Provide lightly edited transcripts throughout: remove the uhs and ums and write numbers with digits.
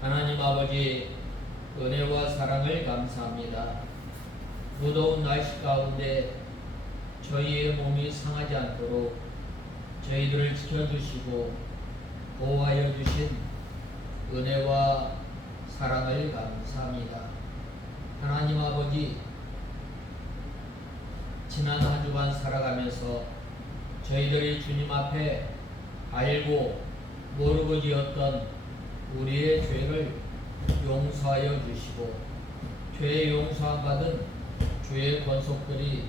하나님 아버지, 은혜와 사랑을 감사합니다. 무더운 날씨 가운데 저희의 몸이 상하지 않도록 저희들을 지켜주시고 보호하여 주신 은혜와 사랑을 감사합니다. 하나님 아버지, 지난 한 주간 살아가면서 저희들이 주님 앞에 알고 모르고 지었던 우리의 죄를 용서하여 주시고, 죄 용서함 받은 주의 권속들이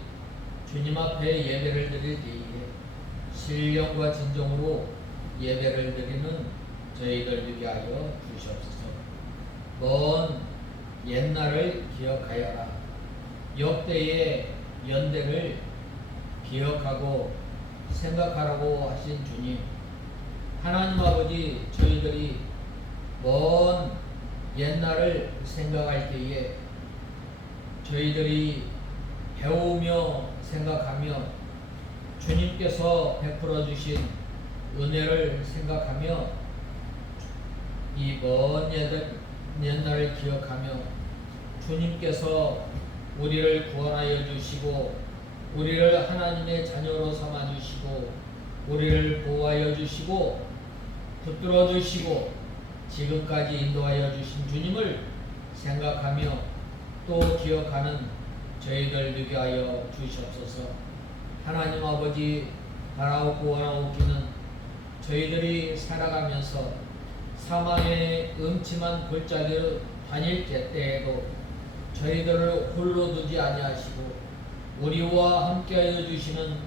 주님 앞에 예배를 드릴 때에 신령과 진정으로 예배를 드리는 저희들 되게 하여 주시옵소서. 먼 옛날을 기억하여라. 역대의 연대를 기억하고 생각하라고 하신 주님, 하나님 아버지, 저희들이 먼 옛날을 생각할 때에 저희들이 배우며 생각하며 주님께서 베풀어 주신 은혜를 생각하며 이 먼 옛날을 기억하며 주님께서 우리를 구원하여 주시고 우리를 하나님의 자녀로 삼아 주시고 우리를 보호하여 주시고 붙들어 주시고 지금까지 인도하여 주신 주님을 생각하며 또 기억하는 저희들 되게 하여 주시옵소서. 하나님 아버지, 바라옵고 원하옵기는 저희들이 살아가면서 사망의 음침한 골짜기로 다닐 때에도 저희들을 홀로 두지 아니하시고 우리와 함께하여 주시는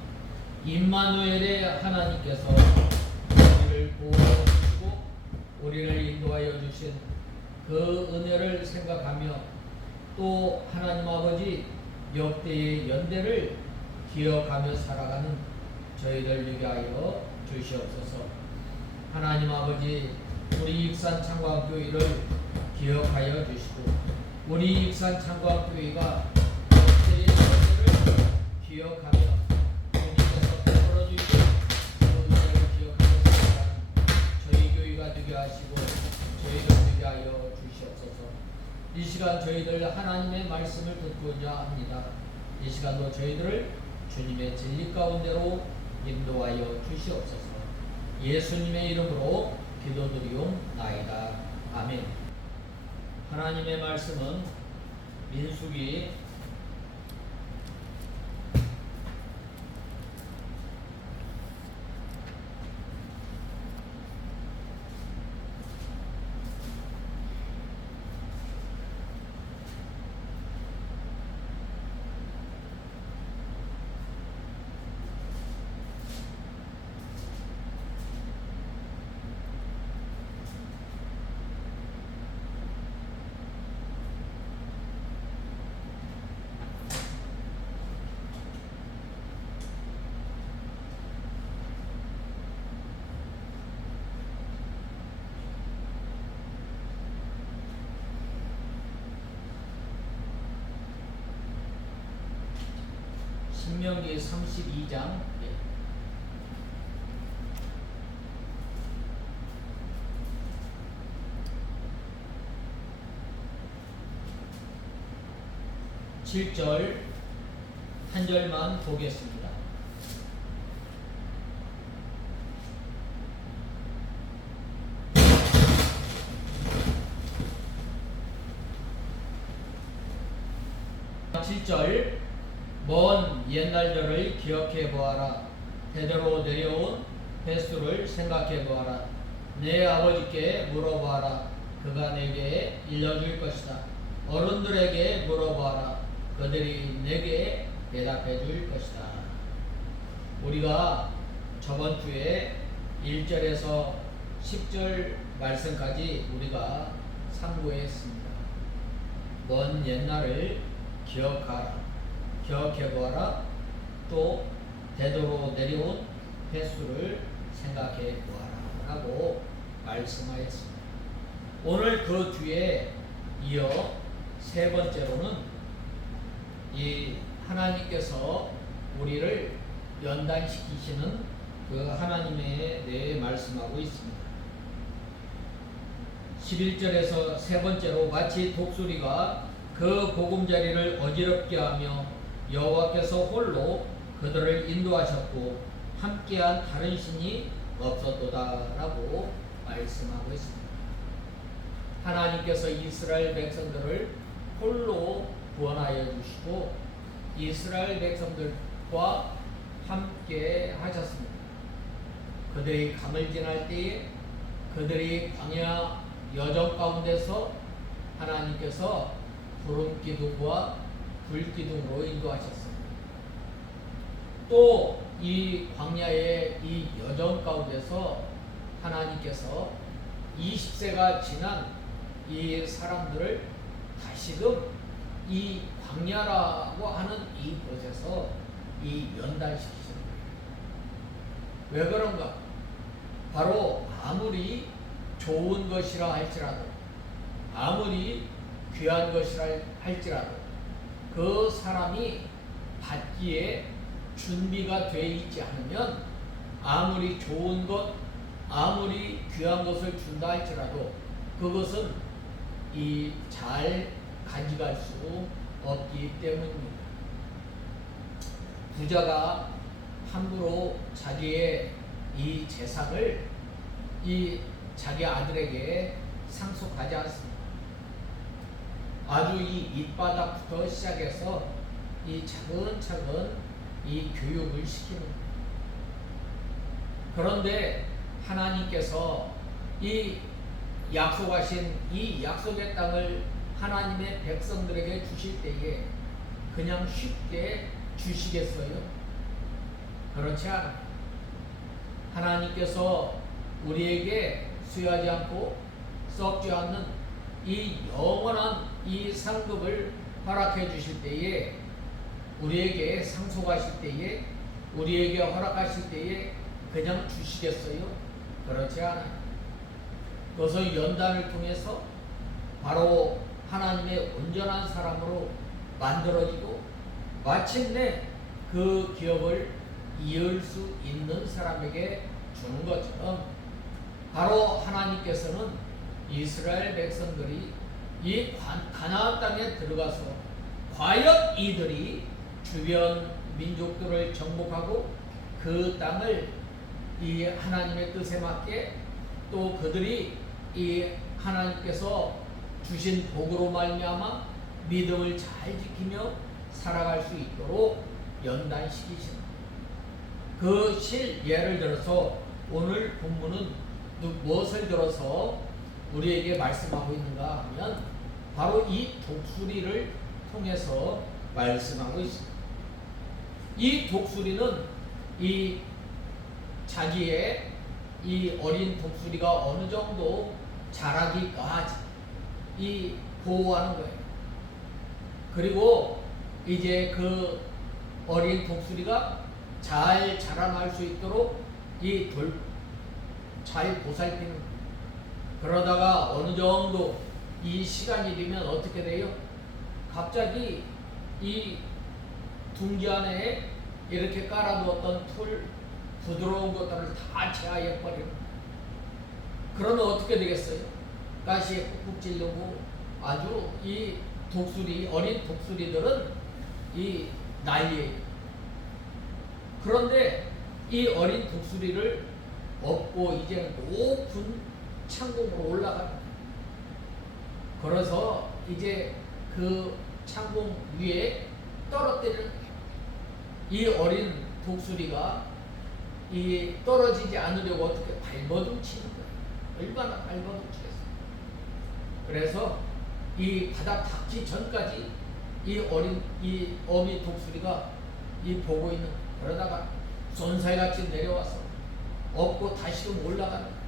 임마누엘의 하나님께서 우리를 보호하여 주시고 우리를 인도하여 주신 그 은혜를 생각하며 또 하나님 아버지 역대의 연대를 기억하며 살아가는 저희들 되게 하여 주시옵소서. 하나님 아버지, 우리 익산 창광교회를 기억하여 주시고 우리 익산 창광교회가 역대의 연대를 기억하며 주님께서 베풀어 주신 그 은혜를 기억하며 살아가는 저희 교회가 되게 하시고 저희들 되게 하여 주시옵소서. 이 시간 저희들 하나님의 말씀을 듣고자 합니다. 이 시간도 저희들을 주님의 진리 가운데로 인도하여 주시옵소서. 예수님의 이름으로 기도드리옵나이다. 아멘. 하나님의 말씀은 민수기 32장 7절 한 절만 보겠습니다. 먼 옛날들을 기억해 보아라. 대대로 내려온 횟수를 생각해 보아라. 내 아버지께 물어보아라. 그가 내게 일러줄 것이다. 어른들에게 물어보아라. 그들이 내게 대답해 줄 것이다. 우리가 저번 주에 1절에서 10절 말씀까지 우리가 상고했습니다. 먼 옛날을 기억해 보아라. 또 대도로 내려온 횟수를 생각해 보아라 라고 말씀하였습니다. 오늘 그 뒤에 이어 세 번째로는 이 하나님께서 우리를 연단시키시는 그 하나님에 대해 말씀하고 있습니다. 11절에서 세 번째로 마치 독수리가 그 보금자리를 어지럽게 하며 여호와께서 홀로 그들을 인도하셨고 함께한 다른 신이 없었도다라고 말씀하고 있습니다. 하나님께서 이스라엘 백성들을 홀로 구원하여 주시고 이스라엘 백성들과 함께 하셨습니다. 그들이 강을 지날 때에 그들이 광야 여정 가운데서 하나님께서 구름 기둥과 불 기둥으로 인도하셨습니다. 또 이 광야의 이 여정 가운데서 하나님께서 20세가 지난 이 사람들을 다시금 이 광야라고 하는 이 곳에서 이 연단시키신 거예요. 왜 그런가? 바로 아무리 좋은 것이라 할지라도 아무리 귀한 것이라 할지라도 그 사람이 받기에 준비가 되어 있지 않으면 아무리 좋은 것 아무리 귀한 것을 준다 할지라도 그것은 이 잘 가져갈 수 없기 때문입니다. 부자가 함부로 자기의 이 재산을 이 자기 아들에게 상속하지 않습니다. 아주 이 밑바닥부터 시작해서 이 차근차근 이 교육을 시키는 거예요. 그런데 하나님께서 이 약속하신 이 약속의 땅을 하나님의 백성들에게 주실 때에 그냥 쉽게 주시겠어요? 그렇지 않아요. 하나님께서 우리에게 수여하지 않고 썩지 않는 이 영원한 이 상급을 허락해 주실 때에 우리에게 상속하실 때에 우리에게 허락하실 때에 그냥 주시겠어요? 그렇지 않아요. 그것은 연단을 통해서 바로 하나님의 온전한 사람으로 만들어지고 마침내 그 기업을 이을 수 있는 사람에게 주는 것처럼 바로 하나님께서는 이스라엘 백성들이 이 가나안 땅에 들어가서 과연 이들이 주변 민족들을 정복하고 그 땅을 이 하나님의 뜻에 맞게 또 그들이 이 하나님께서 주신 복으로 말미암아 믿음을 잘 지키며 살아갈 수 있도록 연단시키시는 그 예를 들어서 오늘 본문은 무엇을 들어서 우리에게 말씀하고 있는가 하면 바로 이 독수리를 통해서 말씀하고 있습니다. 이 독수리는 이 자기의 이 어린 독수리가 어느 정도 자라기까지 이 보호하는 거예요. 그리고 이제 그 어린 독수리가 잘 자라날 수 있도록 잘 보살피는 거예요. 그러다가 어느 정도 이 시간이 되면 어떻게 돼요? 갑자기 이 둥지 안에 이렇게 깔아두었던 부드러운 것들을 다 제하해버리는 거예요. 그러면 어떻게 되겠어요? 가시에 꾹꾹 찔르고 아주 이 어린 독수리들은 이 난리예요. 그런데 이 어린 독수리를 업고 이제는 높은 창공으로 올라가는 거예요. 그래서 이제 그 창공 위에 떨어뜨리는 거예요. 이 어린 독수리가 이 떨어지지 않으려고 어떻게 발버둥 치는 거예요. 얼마나 발버둥 치겠어요. 그래서 이 바닥 닿기 전까지 이 어미 독수리가 보고 있는 거예요. 그러다가 손살같이 내려와서 업고 다시금 올라가는 거예요.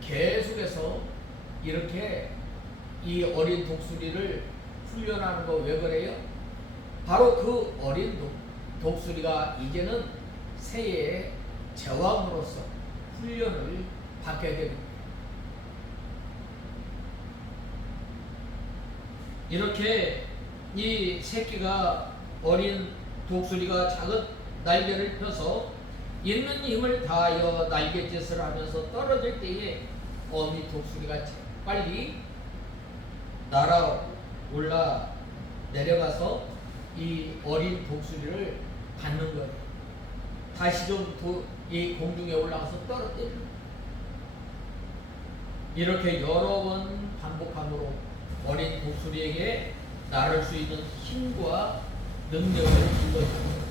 계속해서 이렇게 이 어린 독수리를 훈련하는 거 왜 그래요? 바로 그 어린 독수리가 이제는 새해의 제왕으로서 훈련을 받게 됩니다. 이렇게 이 새끼가 어린 독수리가 작은 날개를 펴서 있는 힘을 다하여 날갯짓을 하면서 떨어질 때에 어미 독수리가 빨리 올라 내려가서 이 어린 독수리를 받는 거예요. 다시 좀 이 공중에 올라가서 떨어뜨리는 거예요. 이렇게 여러 번 반복함으로 어린 독수리에게 나를 수 있는 힘과 능력을 주어줍니다.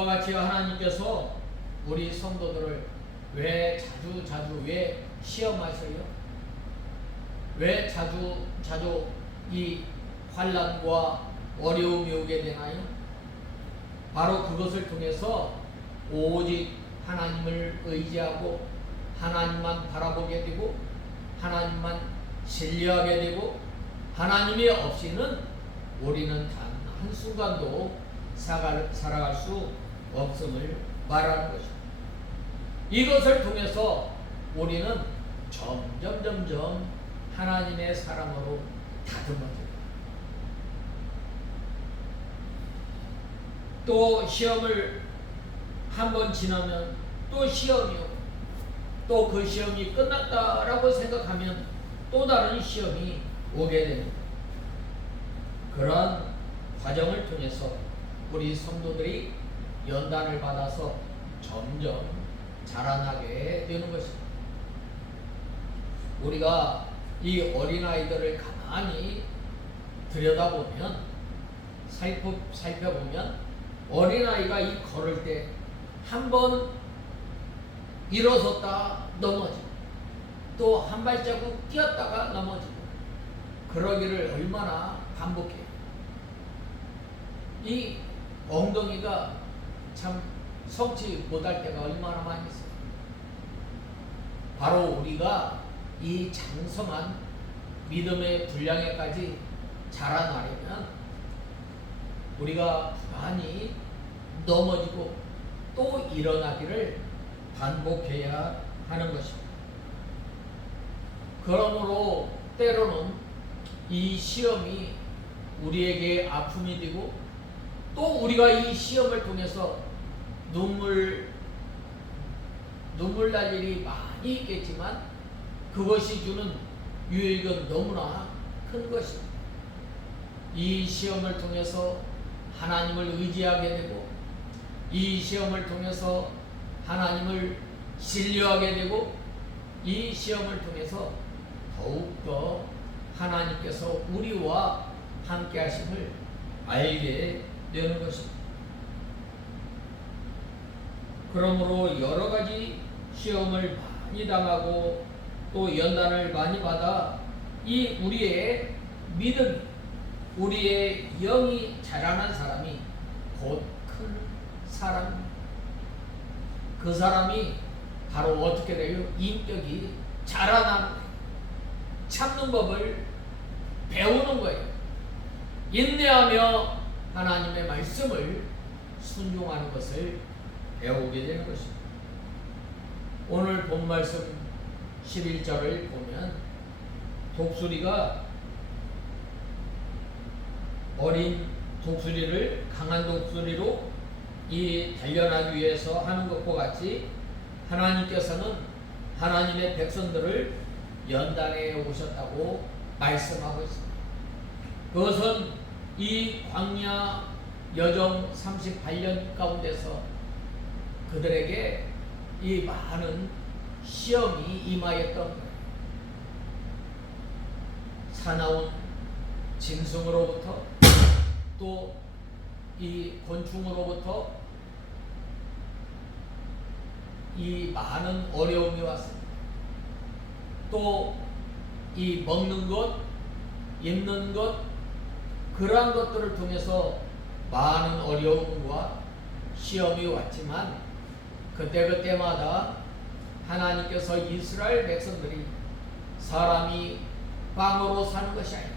이와 같이 하나님께서 우리 성도들을 왜 자주 왜 시험하셔요? 왜 자주 이 환난과 어려움이 오게 되나요? 바로 그것을 통해서 오직 하나님을 의지하고 하나님만 바라보게 되고 하나님만 신뢰하게 되고 하나님이 없이는 우리는 단 한순간도 살아갈 수 없음을 말하는 것입니다. 이것을 통해서 우리는 점점 하나님의 사람으로 다듬어져요. 또 시험을 한번 지나면 또 시험이요. 또 그 시험이 끝났다라고 생각하면 또 다른 시험이 오게 됩니다. 그런 과정을 통해서 우리 성도들이 연단을 받아서 점점 자라나게 되는 것입니다. 우리가 이 어린아이들을 가만히 들여다보면 살펴보면 어린아이가 이 걸을 때 한 번 일어섰다 넘어지고 또 한 발자국 뛰었다가 넘어지고 그러기를 얼마나 반복해요. 이 엉덩이가 참 성치 못할 때가 얼마나 많이 있어요. 바로 우리가 이 장성한 믿음의 분량에까지 자라나려면 우리가 많이 넘어지고 또 일어나기를 반복해야 하는 것입니다. 그러므로 때로는 이 시험이 우리에게 아픔이 되고 또 우리가 이 시험을 통해서 눈물 날 일이 많이 있겠지만 그것이 주는 유익은 너무나 큰 것입니다. 이 시험을 통해서 하나님을 의지하게 되고 이 시험을 통해서 하나님을 신뢰하게 되고 이 시험을 통해서 더욱더 하나님께서 우리와 함께 하심을 알게 되는 것입니다. 그러므로 여러 가지 시험을 많이 당하고 또 연단을 많이 받아 이 우리의 믿음, 우리의 영이 자라난 사람이 곧 큰 사람입니다. 그 사람이 바로 어떻게 돼요? 인격이 자라나는 거예요. 참는 법을 배우는 거예요. 인내하며 하나님의 말씀을 순종하는 것을 배우게 되는 것입니다. 오늘 본 말씀 11절을 보면 독수리가 어린 독수리를 강한 독수리로 이 단련하기 위해서 하는 것과 같이 하나님께서는 하나님의 백성들을 연단해 오셨다고 말씀하고 있습니다. 그것은 이 광야 여정 38년 가운데서 그들에게 이 많은 시험이 임하였던 거예요. 사나운 짐승으로부터 또 이 곤충으로부터 이 많은 어려움이 왔습니다. 또 이 먹는 것, 입는 것, 그러한 것들을 통해서 많은 어려움과 시험이 왔지만 그때마다 하나님께서 이스라엘 백성들이 사람이 빵으로 사는 것이 아니라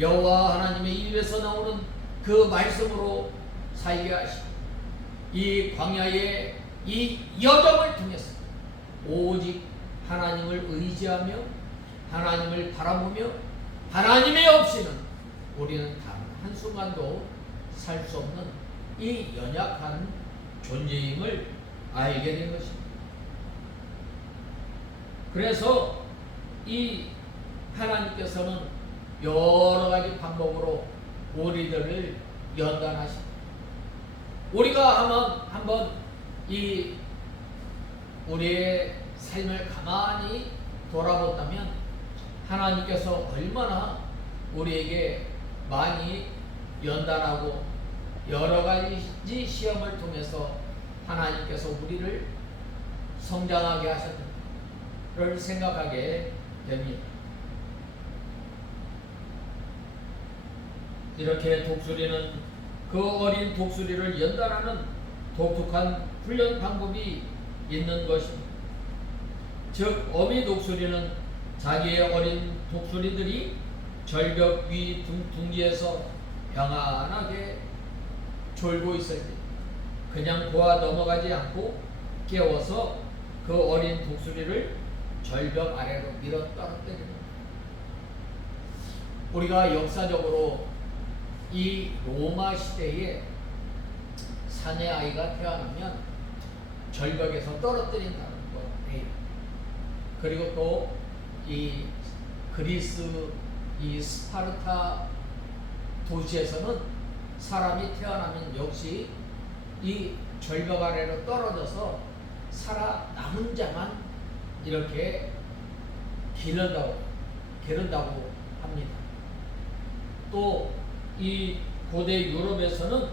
여호와 하나님의 입에서 나오는 그 말씀으로 살게 하시고 이 광야의 이 여정을 통해서 오직 하나님을 의지하며 하나님을 바라보며 하나님이 없이는 우리는 단 한순간도 살 수 없는 이 연약한 존재임을 알게 된 것입니다. 그래서 이 하나님께서는 여러 가지 방법으로 우리들을 연단하십니다. 우리가 한번 이 우리의 삶을 가만히 돌아본다면 하나님께서 얼마나 우리에게 많이 연단하고 여러 가지 시험을 통해서 하나님께서 우리를 성장하게 하셨는가를 생각하게 됩니다. 이렇게 독수리는 그 어린 독수리를 연단하는 독특한 훈련 방법이 있는 것입니다. 즉 어미 독수리는 자기의 어린 독수리들이 절벽 위 둥지에서 평안하게 졸고 있을 때 그냥 보아 넘어가지 않고 깨워서 그 어린 독수리를 절벽 아래로 밀어 떨어뜨립니다. 우리가 역사적으로 이 로마 시대에 사내 아이가 태어나면 절벽에서 떨어뜨린다는 거예요. 그리고 또 이 그리스 이 스파르타 도시에서는 사람이 태어나면 역시 이 절벽 아래로 떨어져서 살아남은 자만 이렇게 기른다고 합니다. 또 이 고대 유럽에서는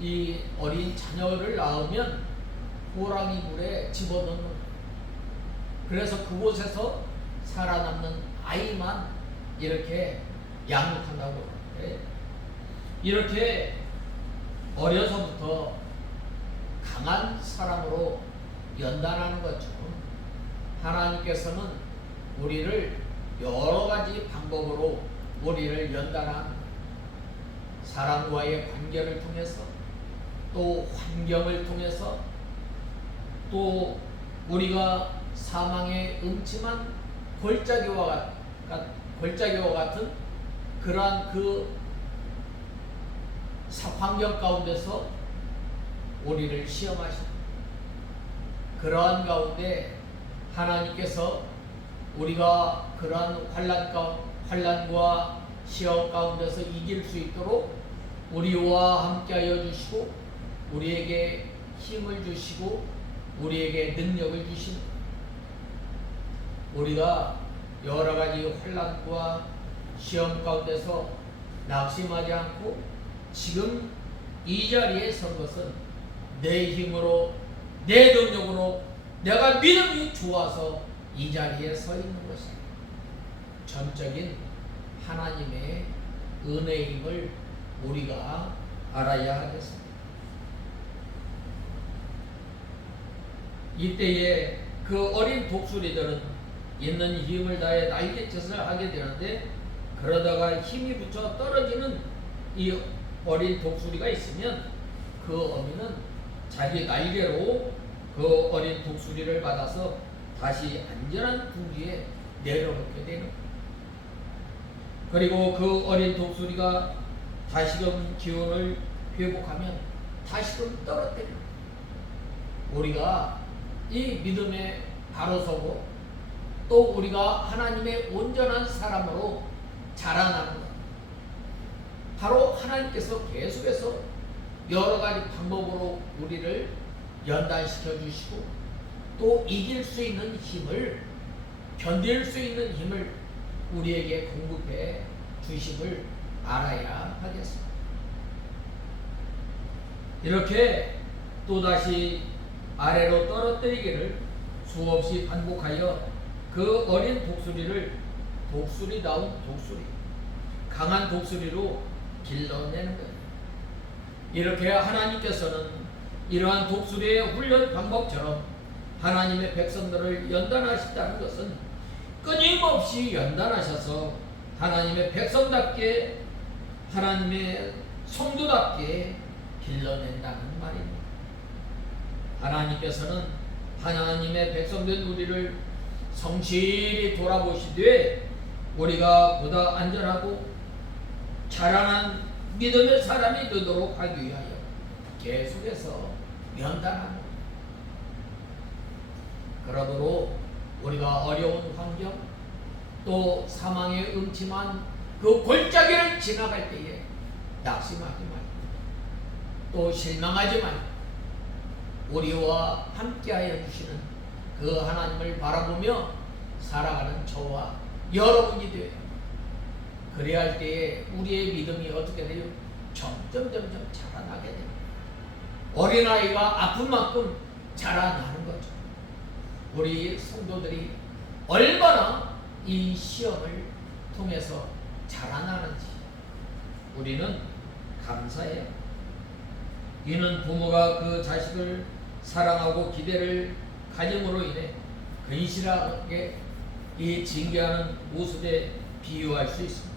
이 어린 자녀를 낳으면 호랑이 물에 집어넣는 거예요. 그래서 그곳에서 살아남는 아이만 이렇게 양육한다고 그러는데, 이렇게 어려서부터 강한 사람으로 연단하는 것처럼 하나님께서는 우리를 여러 가지 방법으로 우리를 연단하는 사람과의 관계를 통해서, 또 환경을 통해서, 또 우리가 사망의 음침한 골짜기와 같은 그러한 그 환경 가운데서 우리를 시험하십니다. 그러한 가운데 하나님께서 우리가 그러한 환난과 시험 가운데서 이길 수 있도록 우리와 함께하여 주시고 우리에게 힘을 주시고 우리에게 능력을 주십니다. 우리가 여러 가지 환난과 시험 가운데서 낙심하지 않고 지금 이 자리에 선 것은 내 힘으로, 내 능력으로, 내가 믿음이 좋아서 이 자리에 서 있는 것입니다. 전적인 하나님의 은혜임을 우리가 알아야 하겠습니다. 이때에 그 어린 독수리들은 있는 힘을 다해 날갯짓을 하게 되는데, 그러다가 힘이 붙여 떨어지는 이 어린 독수리가 있으면 그 어미는 자기 날개로 그 어린 독수리를 받아서 다시 안전한 둥지에 내려놓게 되는 거예요. 그리고 그 어린 독수리가 다시금 기운을 회복하면 다시금 떨어뜨리는 거예요. 우리가 이 믿음에 바로 서고 또 우리가 하나님의 온전한 사람으로 자라나는 것, 바로 하나님께서 계속해서 여러 가지 방법으로 우리를 연단시켜 주시고 또 이길 수 있는 힘을, 견딜 수 있는 힘을 우리에게 공급해 주심을 알아야 하겠습니다. 이렇게 또다시 아래로 떨어뜨리기를 수없이 반복하여 그 어린 독수리를 독수리다운 독수리, 강한 독수리로 길러내는 거예요. 이렇게 하나님께서는 이러한 독수리의 훈련 방법처럼 하나님의 백성들을 연단하신다는 것은 끊임없이 연단하셔서 하나님의 백성답게, 하나님의 성도답게 길러낸다는 말입니다. 하나님께서는 하나님의 백성된 우리를 성실히 돌아보시되 우리가 보다 안전하고 자라난 믿음의 사람이 되도록 하기 위하여 계속해서 연단합니다. 그러도록 우리가 어려운 환경 또 사망의 음침한 그 골짜기를 지나갈 때에 낙심하지 말고 또 실망하지 말고 우리와 함께하여 주시는 그 하나님을 바라보며 살아가는 저와 여러분이 되어야 합니다. 그래야 할 때에 우리의 믿음이 어떻게 돼요? 점점 자라나게 됩니다. 어린아이가 아픈 만큼 자라나는 거죠. 우리 성도들이 얼마나 이 시험을 통해서 자라나는지 우리는 감사해요. 이는 부모가 그 자식을 사랑하고 기대를 가짐으로 인해 근실하게 이 징계하는 모습에 비유할 수 있습니다.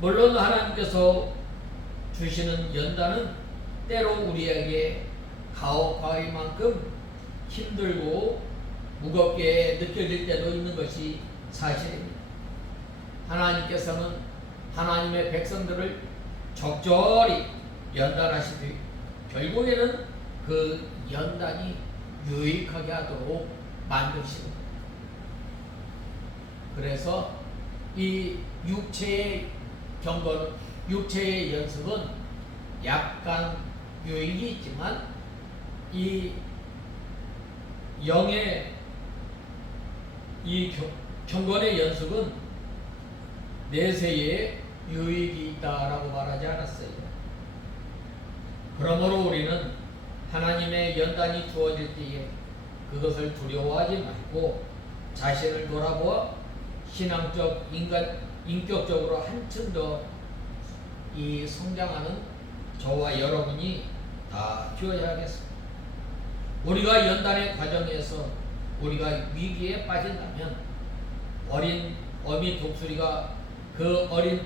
물론 하나님께서 주시는 연단은 때로 우리에게 가혹할 만큼 힘들고 무겁게 느껴질 때도 있는 것이 사실입니다. 하나님께서는 하나님의 백성들을 적절히 연단하시되 결국에는 그 연단이 유익하게 하도록 만드십니다. 그래서 이 육체의 경건, 육체의 연습은 약간 유익이 있지만 이 영의 이 경건의 연습은 내세에 유익이 있다라고 말하지 않았어요. 그러므로 우리는 하나님의 연단이 주어질 때에 그것을 두려워하지 말고 자신을 돌아보아 신앙적 인격적으로 한층 더 이 성장하는 저와 여러분이 다 되어야 하겠습니다. 우리가 연단의 과정에서 우리가 위기에 빠진다면 어린 어미 독수리가 그 어린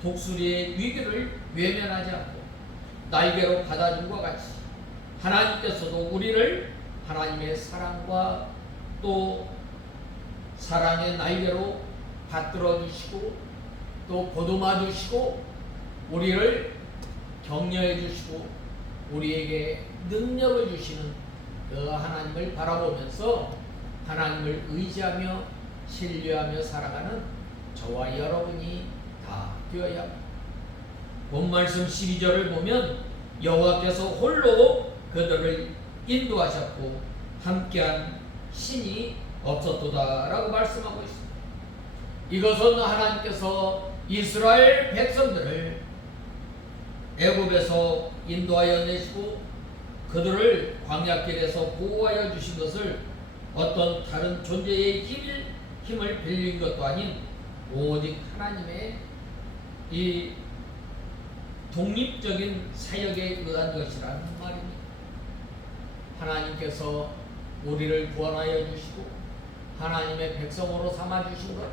독수리의 위기를 외면하지 않고 날개로 받아준 것 같이 하나님께서도 우리를 하나님의 사랑과 또 사랑의 날개로 받들어 주시고 또 보듬어 주시고 우리를 격려해 주시고 우리에게 능력을 주시는 그 하나님을 바라보면서 하나님을 의지하며 신뢰하며 살아가는 저와 여러분이 다 되어야 합니다. 본 말씀 12절을 보면 여호와께서 홀로 그들을 인도하셨고 함께한 신이 없었도다 라고 말씀하고 있습니다. 이것은 하나님께서 이스라엘 백성들을 애굽에서 인도하여 내시고 그들을 광야길에서 보호하여 주신 것을 어떤 다른 존재의 힘을 빌린 것도 아닌 오직 하나님의 이 독립적인 사역에 의한 것이라는 말입니다. 하나님께서 우리를 구원하여 주시고 하나님의 백성으로 삼아 주신 것,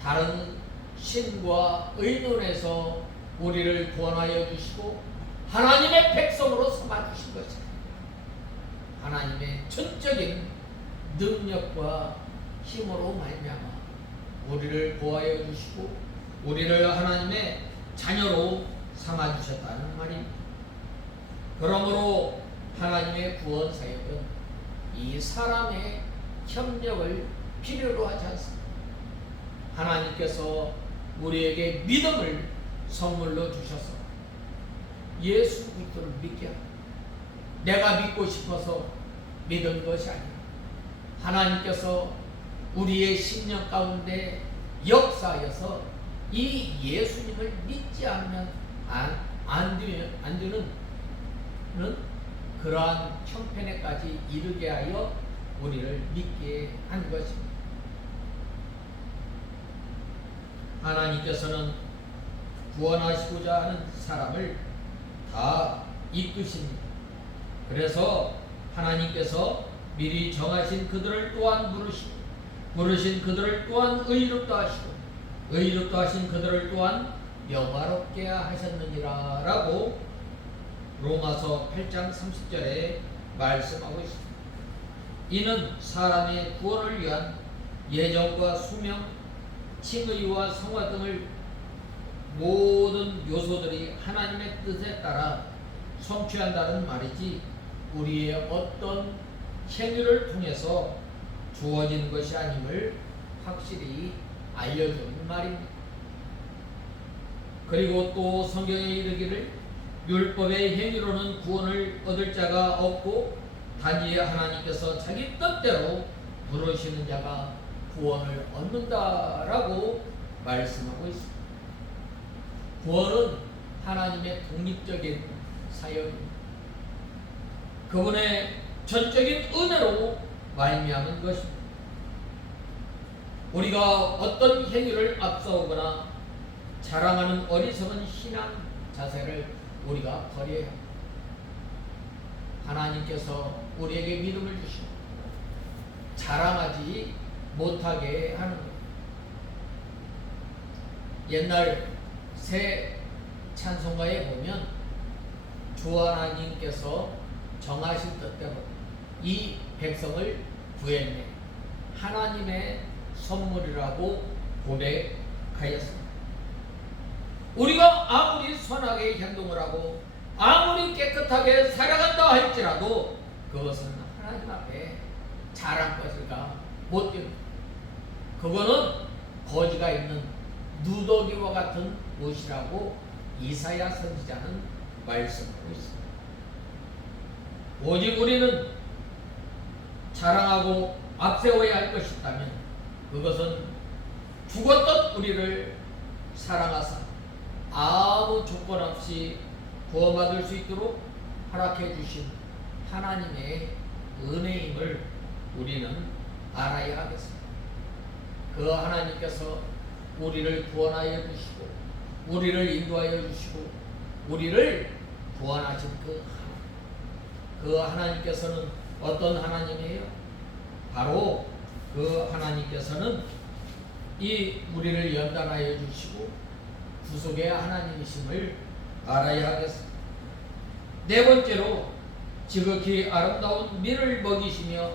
다른 신과 의논에서 우리를 구원하여 주시고 하나님의 백성으로 삼아 주신 것입니다. 하나님의 전적인 능력과 힘으로 말미암아 우리를 구하여 주시고 우리를 하나님의 자녀로 삼아 주셨다는 말입니다. 그러므로 하나님의 구원 사역은 이 사람의 협력을 필요로 하지 않습니다. 하나님께서 우리에게 믿음을 선물로 주셔서 예수 그리스도를 믿게 합니다. 내가 믿고 싶어서 믿은 것이 아니라 하나님께서 우리의 심령 가운데 역사하여서 이 예수님을 믿지 않으면 안 되는 그러한 형편에까지 이르게 하여 우리를 믿게 한 것입니다. 하나님께서는 구원하시고자 하는 사람을 다 이끄십니다. 그래서 하나님께서 미리 정하신 그들을 또한 부르신 그들을 또한 의롭다 하시고 의롭다 하신 그들을 또한 영화롭게 하셨느니라 라고 로마서 8장 30절에 말씀하고 있습니다. 이는 사람의 구원을 위한 예정과 수명, 칭의와 성화 등을 모든 요소들이 하나님의 뜻에 따라 성취한다는 말이지 우리의 어떤 행위를 통해서 주어진 것이 아님을 확실히 알려주는 말입니다. 그리고 또 성경에 이르기를 율법의 행위로는 구원을 얻을 자가 없고 단지 하나님께서 자기 뜻대로 부르시는 자가 구원을 얻는다라고 말씀하고 있습니다. 구원은 하나님의 독립적인 사역입니다. 그분의 전적인 은혜로 말미암은 것입니다. 우리가 어떤 행위를 앞서오거나 자랑하는 어리석은 신앙 자세를 우리가 버려야 합니다. 하나님께서 우리에게 믿음을 주시고 자랑하지 못하게 하는 것. 옛날 새 찬송가에 보면 주 하나님께서 정하신 뜻대로 이 백성을 구했네, 하나님의 선물이라고 고백하였습니다. 우리가 아무리 선하게 행동을 하고 아무리 깨끗하게 살아간다 할지라도 그것은 하나님 앞에 자랑거리가 못 됩니다. 그거는 거지가 있는 누더기와 같은 옷이라고 이사야 선지자는 말씀하고 있습니다. 오직 우리는 자랑하고 앞세워야 할 것이 있다면 그것은 죽었던 우리를 사랑하사 아무 조건 없이 구원받을 수 있도록 허락해 주신 하나님의 은혜임을 우리는 알아야 하겠습니다. 그 하나님께서 우리를 구원하여 주시고 우리를 인도하여 주시고 우리를 구원하신 그 하나님께서는 어떤 하나님이에요? 바로 그 하나님께서는 이 우리를 연단하여 주시고 구속의 하나님이심을 알아야 하겠습니다. 네 번째로 지극히 아름다운 밀을 먹이시며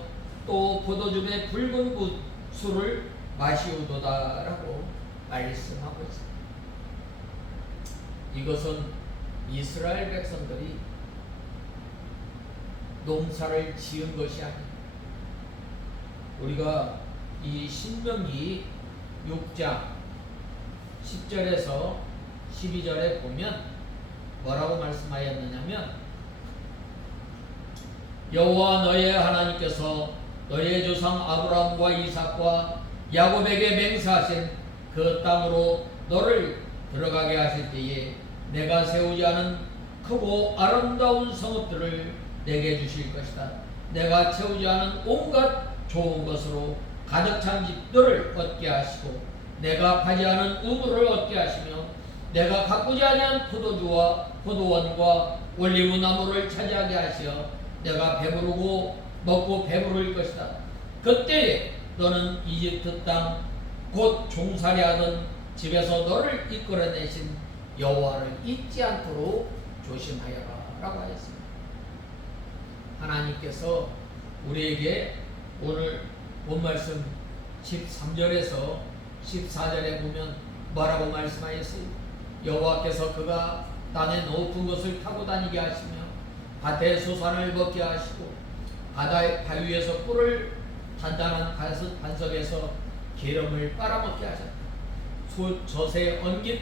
또 포도즙의 붉은 술을 마시우도다라고 말씀하고 있습니다. 이것은 이스라엘 백성들이 농사를 지은 것이 아닙니다. 우리가 이 신명기 6장 10절에서 12절에 보면 뭐라고 말씀하였느냐면 여호와 너의 하나님께서 너의 조상 아브라함과 이삭과 야곱에게 맹세하신 그 땅으로 너를 들어가게 하실 때에 내가 세우지 않은 크고 아름다운 성읍들을 내게 주실 것이다. 내가 채우지 않은 온갖 좋은 것으로 가득 찬 집들을 얻게 하시고 내가 파지 않은 우물을 얻게 하시며 내가 가꾸지 아니한 포도주와 포도원과 올리브 나무를 차지하게 하시어 내가 배부르고 먹고 배부를 것이다. 그때에 너는 이집트 땅 곧 종살이 하던 집에서 너를 이끌어내신 여호와를 잊지 않도록 조심하여라 라고 하였습니다. 하나님께서 우리에게 오늘 본 말씀 13절에서 14절에 보면 뭐라고 말씀하였어요? 여호와께서 그가 땅의 높은 것을 타고 다니게 하시며 밭의 소산을 먹게 하시고 바다의 바위에서 꿀을 단단한 반석에서 기름을 빨아먹게 하셨다. 젖에 엉긴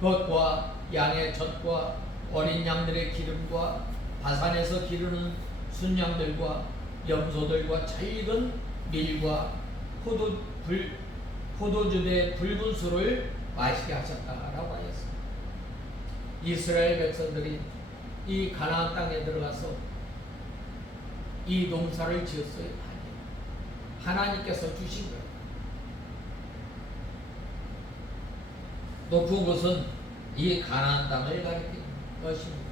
것과 양의 젖과 어린 양들의 기름과 바산에서 기르는 순양들과 염소들과 잘 익은 밀과 포도즙의 붉은 술을 마시게 하셨다라고 하였습니다. 이스라엘 백성들이 이 가나안 땅에 들어가서 이 농사를 지었어요. 하나님께서 주신 거예요. 높은 곳은 이 가나안 땅을 가리키는 것입니다.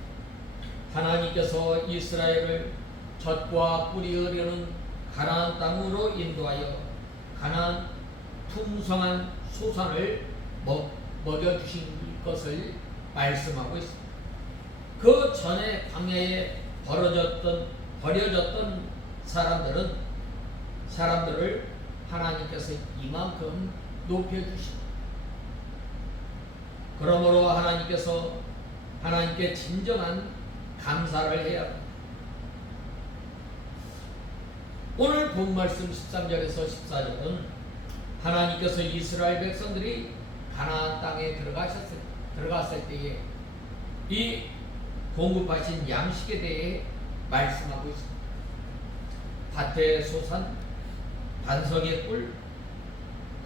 하나님께서 이스라엘을 젖과 꿀이 흐르는 가나안 땅으로 인도하여 가나안 풍성한 소산을 먹여주신 것을 말씀하고 있습니다. 그 전에 광야에 버려졌던 사람들을 하나님께서 이만큼 높여주십니다. 그러므로 하나님께 진정한 감사를 해야 합니다. 오늘 본 말씀 13절에서 14절은 하나님께서 이스라엘 백성들이 가나안 땅에 들어갔을 때에 이 공급하신 양식에 대해 말씀하고 있습니다. 밭의 소산, 반석의 꿀,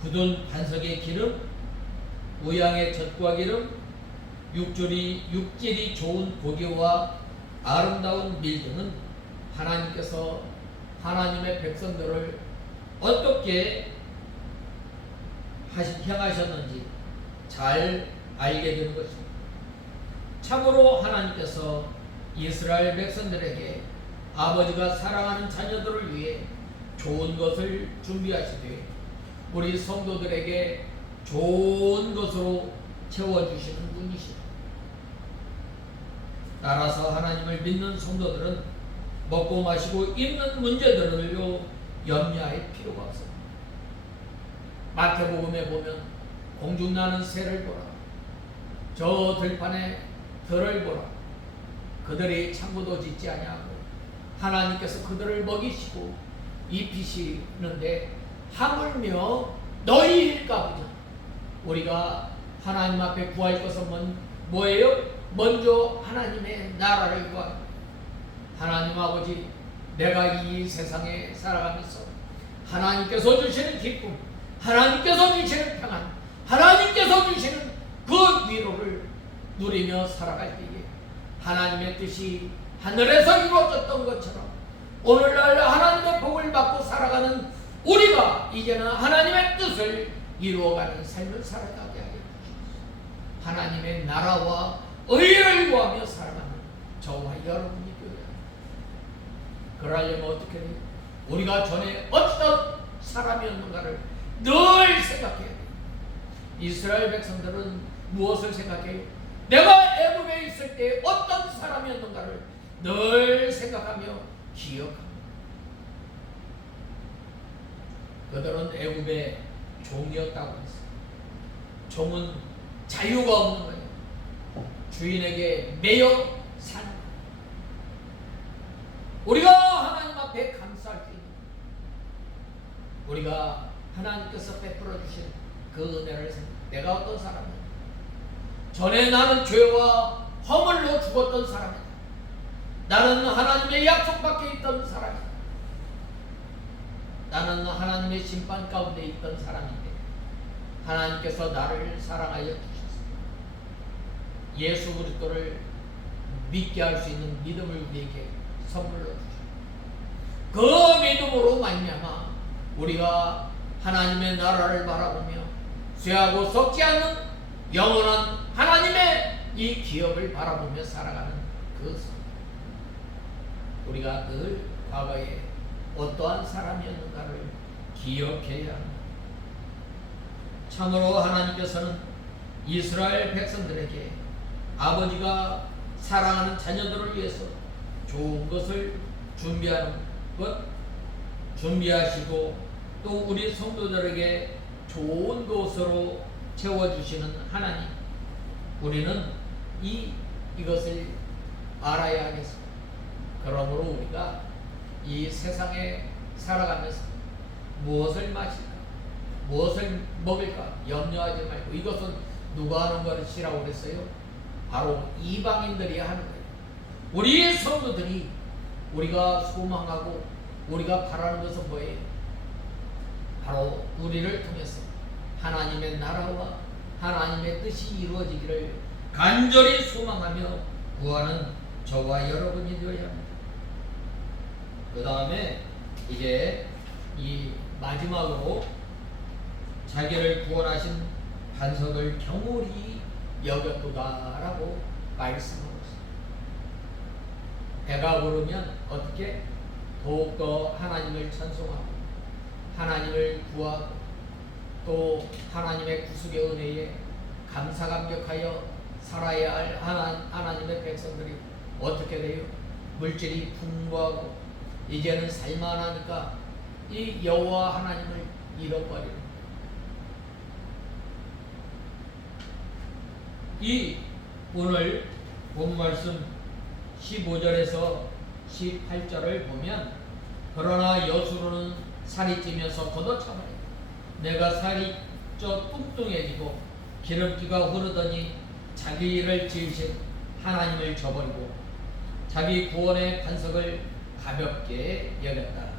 굳은 반석의 기름, 우양의 젖과 기름, 육질이 좋은 고기와 아름다운 밀 등은 하나님께서 하나님의 백성들을 어떻게 향하셨는지 잘 알게 되는 것입니다. 참으로 하나님께서 이스라엘 백성들에게 아버지가 사랑하는 자녀들을 위해 좋은 것을 준비하시되 우리 성도들에게 좋은 것으로 채워주시는 분이시다. 따라서 하나님을 믿는 성도들은 먹고 마시고 입는 문제들을요 염려할 필요가 없습니다. 마태복음에 보면 공중나는 새를 보라, 저 들판에 들을 보라, 그들이 창고도 짓지 아니하고 하나님께서 그들을 먹이시고 입히시는데 하물며 너희일까 보자. 우리가 하나님 앞에 구할 것은 뭐예요? 먼저 하나님의 나라를 구하라. 하나님 아버지, 내가 이 세상에 살아가면서 하나님께서 주시는 기쁨, 하나님께서 주시는 평안, 하나님께서 주시는 그 위로를 누리며 살아갈 때에 하나님의 뜻이 하늘에서 이루어졌던 것처럼 오늘날 하나님의 복을 받고 살아가는 우리가 이제는 하나님의 뜻을 이루어가는 삶을 살아가게 하여 주시옵소서. 하나님의 나라와 의를 구하며 살아가는 저와 여러분이 되어야 합니다. 그러려면 어떻게 해요? 우리가 전에 어떤 사람이었는가를 늘 생각해야 돼요. 이스라엘 백성들은 무엇을 생각해요? 내가 애굽에 있을 때 어떤 사람이었는가를 늘 생각하며 기억합니다. 그들은 애굽의 종이었다고 했어요. 종은 자유가 없는 거예요. 주인에게 매여 사는 거예요. 우리가 하나님 앞에 감사할 수 있는 거예요. 우리가 하나님께서 베풀어 주신 그 은혜를 생각해. 내가 어떤 사람이야? 전에 나는 죄와 허물로 죽었던 사람이다. 나는 하나님의 약속 밖에 있던 사람이다. 나는 하나님의 심판 가운데 있던 사람인데 하나님께서 나를 사랑하여 주셨습니다. 예수 그리스도를 믿게 할 수 있는 믿음을 우리에게 선물로 주셨습니다. 그 믿음으로 말미암아 우리가 하나님의 나라를 바라보며 쇠하고 썩지 않는 영원한 하나님의 이 기업을 바라보며 살아가는 그 우리가 늘 과거에 어떠한 사람이었는가를 기억해야 합니다. 참으로 하나님께서는 이스라엘 백성들에게 아버지가 사랑하는 자녀들을 위해서 좋은 것을 준비하시고 또 우리 성도들에게 좋은 것으로 채워주시는 하나님, 우리는 이것을 알아야 하겠습니다. 그러므로 우리가 이 세상에 살아가면서 무엇을 마실까, 무엇을 먹을까 염려하지 말고, 이것은 누가 하는 것이라고 그랬어요? 바로 이방인들이 하는 거예요. 우리 성도들이 우리가 소망하고 우리가 바라는 것은 뭐예요? 바로 우리를 통해서 하나님의 나라와 하나님의 뜻이 이루어지기를 간절히 소망하며 구하는 저와 여러분이 되어야 합니다. 그 다음에 이제 이 마지막으로 자기를 구원하신 반석을 경홀히 여겼도다라고 말씀하고 있습니다. 배가 부르면 어떻게 더욱더 하나님을 찬송하고 하나님을 구하고 또 하나님의 구속의 은혜에 감사감격하여 살아야 할 하나님의 백성들이 어떻게 돼요? 물질이 풍부하고 이제는 살만하니까 이 여호와 하나님을 잃어버리는, 이 오늘 본 말씀 15절에서 18절을 보면 그러나 여수로는 살이 찌면서 걷어차버렸다. 내가 살이 쪄 뚱뚱해지고 기름기가 흐르더니 자기 일을 지으신 하나님을 저버리고 자기 구원의 반석을 가볍게 여겼다.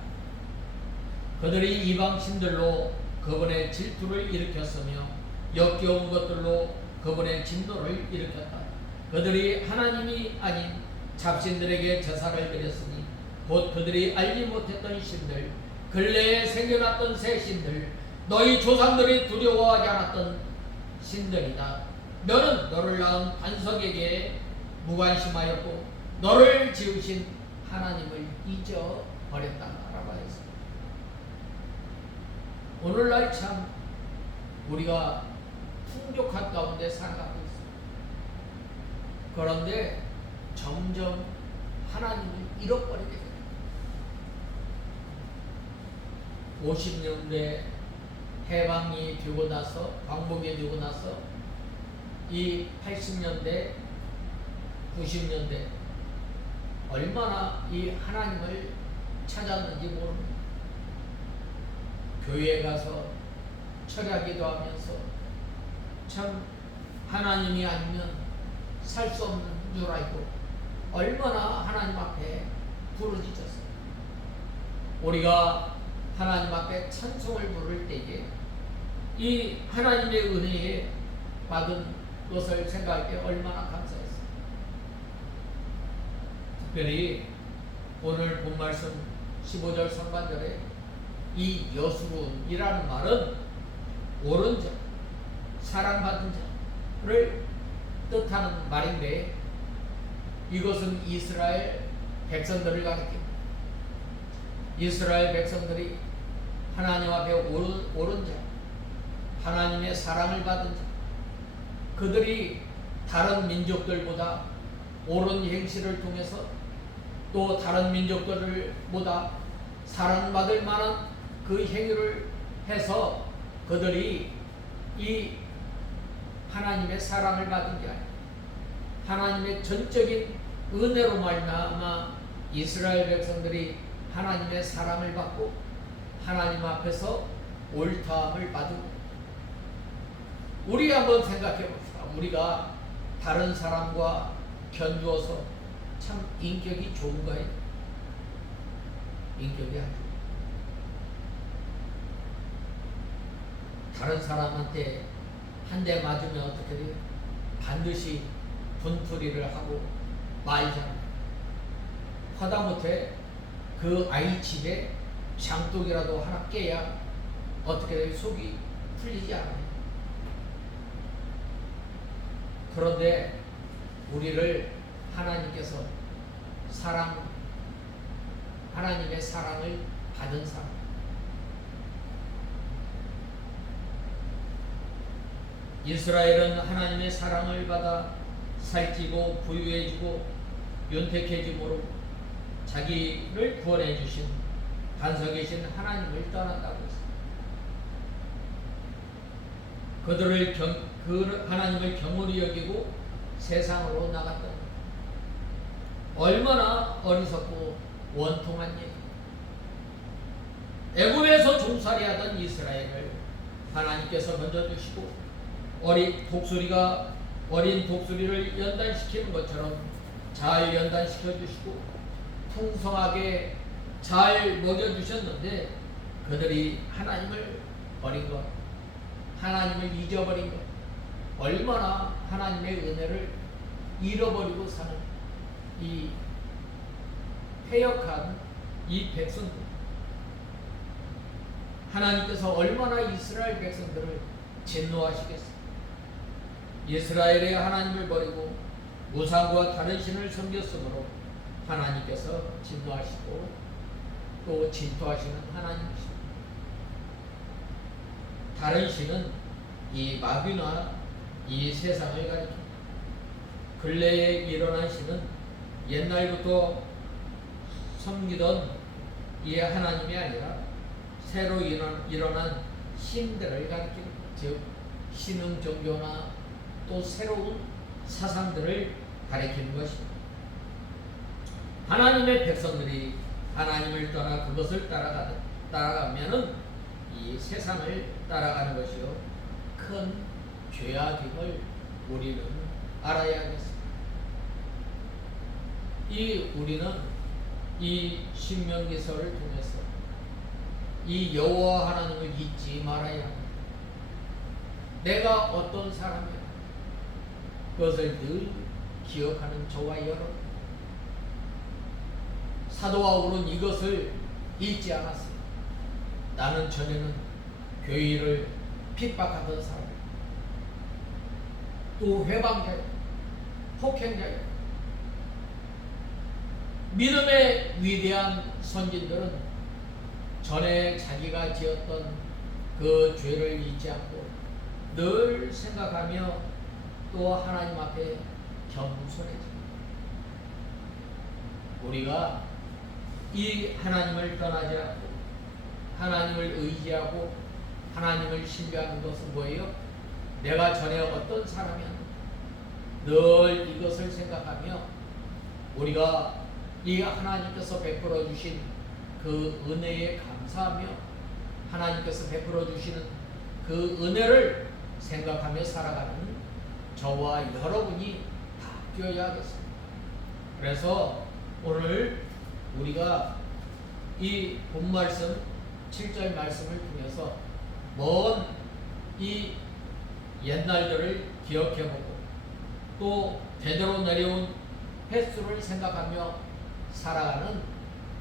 그들이 이방 신들로 그분의 질투를 일으켰으며 역겨운 것들로 그분의 진노를 일으켰다. 그들이 하나님이 아닌 잡신들에게 제사를 드렸으니 곧 그들이 알지 못했던 신들, 근래에 생겨났던 새 신들, 너희 조상들이 두려워하지 않았던 신들이다. 너는 너를 낳은 반석에게 무관심하였고 너를 지으신 하나님을 잊어버렸다라고 했습니다. 오늘날 참 우리가 풍족한 가운데 살아가고 있습니다. 그런데 점점 하나님을 잃어버리게 됩니다. 50년대 해방이 되고 나서, 광복이 되고 나서 이 80년대, 90년대 얼마나 이 하나님을 찾았는지 모릅니다. 교회에 가서 철야기도 하면서 참 하나님이 아니면 살 수 없는 줄 알고 얼마나 하나님 앞에 부르짖었어요. 우리가 하나님 앞에 찬송을 부를 때에 이 하나님의 은혜에 받은 것을 생각할 때 얼마나 감사했어요. 특별히 오늘 본 말씀 15절 상반절에 이 여수론이라는 말은 옳은 자, 사랑받은 자를 뜻하는 말인데 이것은 이스라엘 백성들을 가리킵니다. 이스라엘 백성들이 하나님 앞에 옳은 자, 하나님의 사랑을 받은 자, 그들이 다른 민족들보다 옳은 행실을 통해서 또 다른 민족들보다 사랑받을 만한 그 행위를 해서 그들이 이 하나님의 사랑을 받은 게 아니라 하나님의 전적인 은혜로 말미암아 이스라엘 백성들이 하나님의 사랑을 받고 하나님 앞에서 옳다함을 받은 것. 우리 한번 생각해 봅시다. 우리가 다른 사람과 견주어서 참 인격이 좋은가요? 인격이 아니죠. 다른 사람한테 한 대 맞으면 어떻게 돼요? 반드시 분풀이를 하고 말잖아요. 하다못해 그 아이 집에 장독이라도 하나 깨야 어떻게 돼요? 속이 풀리지 않아요. 그런데 우리를 하나님께서 하나님의 사랑을 받은 사람, 이스라엘은 하나님의 사랑을 받아 살찌고 부유해지고 윤택해짐으로 자기를 구원해 주신 반석이신 하나님을 떠났다고 했습니다. 그들을 그 하나님을 경홀히 여기고 세상으로 나갔다. 얼마나 어리석고 원통한 얘기. 애굽에서 종살이하던 이스라엘을 하나님께서 건져주시고 어린 독수리를 연단시키는 것처럼 잘 연단시켜 주시고 풍성하게 잘 먹여주셨는데 그들이 하나님을 버린 것, 하나님을 잊어버린 것, 얼마나 하나님의 은혜를 잃어버리고 사는 이 패역한 이 백성들, 하나님께서 얼마나 이스라엘 백성들을 진노하시겠습니까? 이스라엘의 하나님을 버리고 우상과 다른 신을 섬겼으므로 하나님께서 진노하시고 또 질투하시는 하나님이십니다. 다른 신은 이 마귀나 이 세상을 가리킵니다. 근래에 일어난 신은 옛날부터 섬기던 이 하나님이 아니라 새로 일어난 신들을 가리킵니다. 즉 신흥 종교나 또 새로운 사상들을 가리키는 것입니다. 하나님의 백성들이 하나님을 떠나 그것을 따라가면은 이 세상을 따라가는 것이요 큰 죄악임을 우리는 알아야겠습니다. 우리는 이 신명기서를 통해서 이 여호와 하나님을 잊지 말아야 합니다. 내가 어떤 사람이야 그것을 늘 기억하는 저와 여러분, 사도 바울은 이것을 잊지 않았어요. 나는 전에는 교회를 핍박하던 사람, 또 회방자요, 폭행자요. 믿음의 위대한 선진들은 전에 자기가 지었던 그 죄를 잊지 않고 늘 생각하며 또 하나님 앞에 겸손해집니다. 우리가 이 하나님을 떠나지 않고 하나님을 의지하고 하나님을 신뢰하는 것은 뭐예요? 내가 전에 어떤 사람이었는가 늘 이것을 생각하며 우리가 이 하나님께서 베풀어 주신 그 은혜에 감사하며 하나님께서 베풀어 주시는 그 은혜를 생각하며 살아가는 저와 여러분이 바뀌어야 하겠습니다. 그래서 오늘 우리가 이 본말씀 7절 말씀을 통해서 먼 이 옛날들을 기억해보고 또 대대로 내려온 횟수를 생각하며 살아가는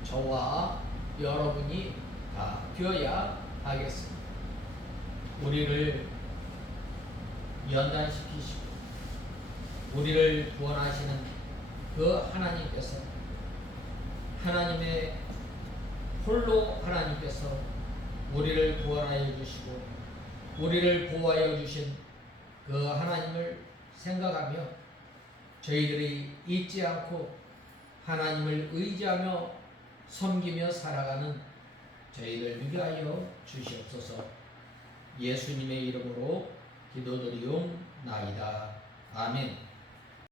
저와 여러분이 바뀌어야 하겠습니다. 우리를 연단시키시고 우리를 구원하시는 그 하나님께서 하나님의 홀로 하나님께서 우리를 구원하여 주시고 우리를 보호하여 주신 그 하나님을 생각하며 저희들이 잊지 않고 하나님을 의지하며 섬기며 살아가는 저희들 되게 하여 주시옵소서. 예수님의 이름으로 기도드리옵나이다. 아멘.